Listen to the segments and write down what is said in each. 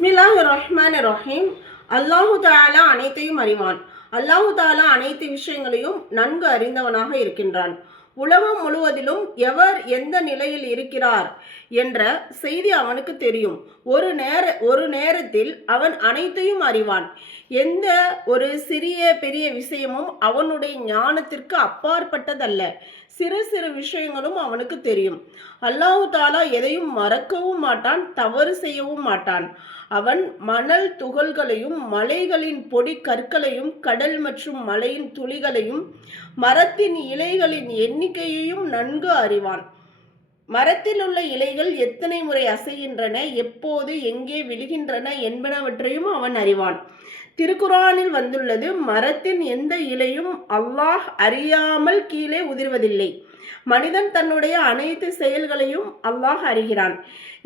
பிஸ்மில்லாஹிர் ரஹ்மானிர் ரஹீம். அல்லாஹு தஆலா அனைத்தையும் அறிவான். அல்லாஹு தஆலா அனைத்து விஷயங்களையும் நன்கு அறிந்தவனாக இருக்கின்றான். உலகம் முழுவதிலும் எவர் எந்த நிலையில் இருக்கிறார் என்ற செய்தி அவனுக்கு தெரியும். ஒரு நேரத்தில் அவன் அனைத்தையும் அறிவான். எந்த ஒரு சிறிய பெரிய விஷயமும் அவனுடைய ஞானத்திற்கு அப்பாற்பட்டதல்ல. சிறு சிறு விஷயங்களும் அவனுக்கு தெரியும். அல்லாஹு தாலா எதையும் மறக்கவும் மாட்டான், தவறு செய்யவும் மாட்டான். அவன் மணல் துகள்களையும் மலைகளின் பொடி கற்களையும் கடல் மற்றும் மலையின் துளிகளையும் மரத்தின் இலைகளின் எண்ணிக்கையையும் நன்கு அறிவான். மரத்தில் உள்ள இலைகள் எத்தனை முறை அசைகின்றன, எப்போது எங்கே விழுகின்றன என்பனவற்றையும் அவன் அறிவான். திருக்குரானில் வந்துள்ளது, மரத்தின் எந்த இலையும் அல்லாஹ் அறியாமல் கீழே உதிர்வதில்லை. மனிதன் தன்னுடைய அனைத்து செயல்களையும் அல்லாஹ் அறிகிறான்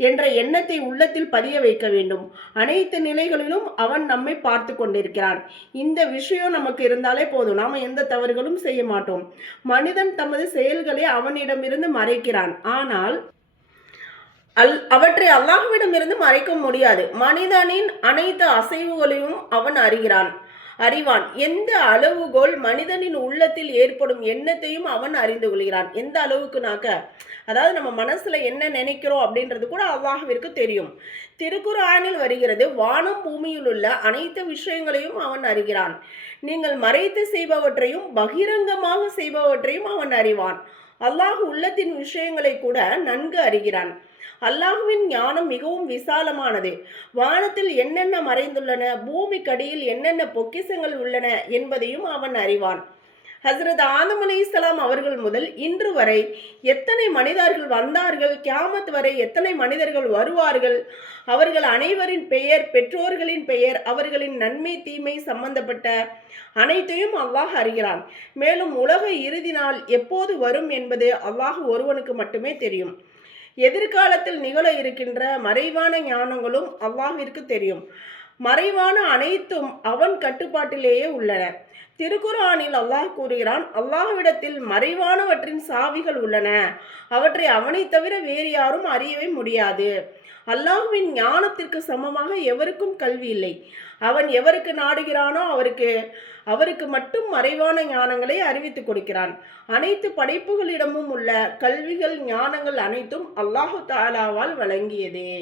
என்ற எண்ணத்தை உள்ளத்தில் பதிய வைக்க வேண்டும். அனைத்து நிலைகளிலும் அவன் நம்மை பார்த்து கொண்டிருக்கிறான். இந்த விஷயம் நமக்கு இருந்தாலே போதும், நாம் எந்த தவறுகளும் செய்ய மாட்டோம். மனிதன் தமது செயல்களை அவனிடமிருந்து மறைக்கிறான், ஆனால் அவற்றை அல்லாஹ்விடமிருந்து மறைக்க முடியாது. மனிதனின் அனைத்து அசைவுகளையும் அவன் அறிவான். எந்த அளவுகோல் மனிதனின் உள்ளத்தில் ஏற்படும் எண்ணத்தையும் அவன் அறிந்து கொள்கிறான். எந்த அளவுக்குனாக்க, அதாவது நம்ம மனசுல என்ன நினைக்கிறோம் அப்படின்றது கூட அல்லாஹ்விற்கு தெரியும். திருக்குர்ஆனில் வருகிறது, வானம் பூமியில் உள்ள அனைத்து விஷயங்களையும் அவன் அறிகிறான். நீங்கள் மறைத்து செய்பவற்றையும் பகிரங்கமாக செய்பவற்றையும் அவன் அறிவான். அல்லாஹ் உள்ளத்தின் விஷயங்களை கூட நன்கு அறிகிறான். அல்லாஹுவின் ஞானம் மிகவும் விசாலமானது. வானத்தில் என்னென்ன மறைந்துள்ளன, பூமிக்கடியில் என்னென்ன பொக்கிசங்கள் உள்ளன என்பதையும் அவன் அறிவான். ஹஸ்ரத் ஆதம் அலைஹிஸ்ஸலாம் அவர்கள் முதல் இன்று வரை எத்தனை மனிதர்கள் வந்தார்கள், கியாமத் வரை எத்தனை மனிதர்கள் வருவார்கள், அவர்கள் அனைவரின் பெயர், பெற்றோர்களின் பெயர், அவர்களின் நன்மை தீமை சம்பந்தப்பட்ட அனைத்தையும் அல்லாஹ் அறிகிறான். மேலும் உலக இறுதி நாள் எப்போது வரும் என்பது அல்லாஹ் ஒருவனுக்கு மட்டுமே தெரியும். எதிர்காலத்தில் நிகழ இருக்கின்ற மறைவான ஞானங்களும் அல்லாஹ்விற்கு தெரியும். மறைவான அனைத்தும் அவன் கட்டுப்பாட்டிலேயே உள்ளன. திருக்குர்ஆனில் அல்லாஹ் கூறுகிறான், அல்லாஹ்விடத்தில் மறைவானவற்றின் சாவிகள் உள்ளன, அவற்றை அவனை தவிர வேறு யாரும் அறியவே முடியாது. அல்லாஹ்வின் ஞானத்திற்கு சமமாக எவருக்கும் கல்வி இல்லை. அவன் எவருக்கு நாடுகிறானோ அவருக்கு மட்டும் மறைவான ஞானங்களை அறிவித்துக் கொடுக்கிறான். அனைத்து படைப்புகளிடமும் உள்ள கல்விகள் ஞானங்கள் அனைத்தும் அல்லாஹு தஆலாவால் வழங்கியதே.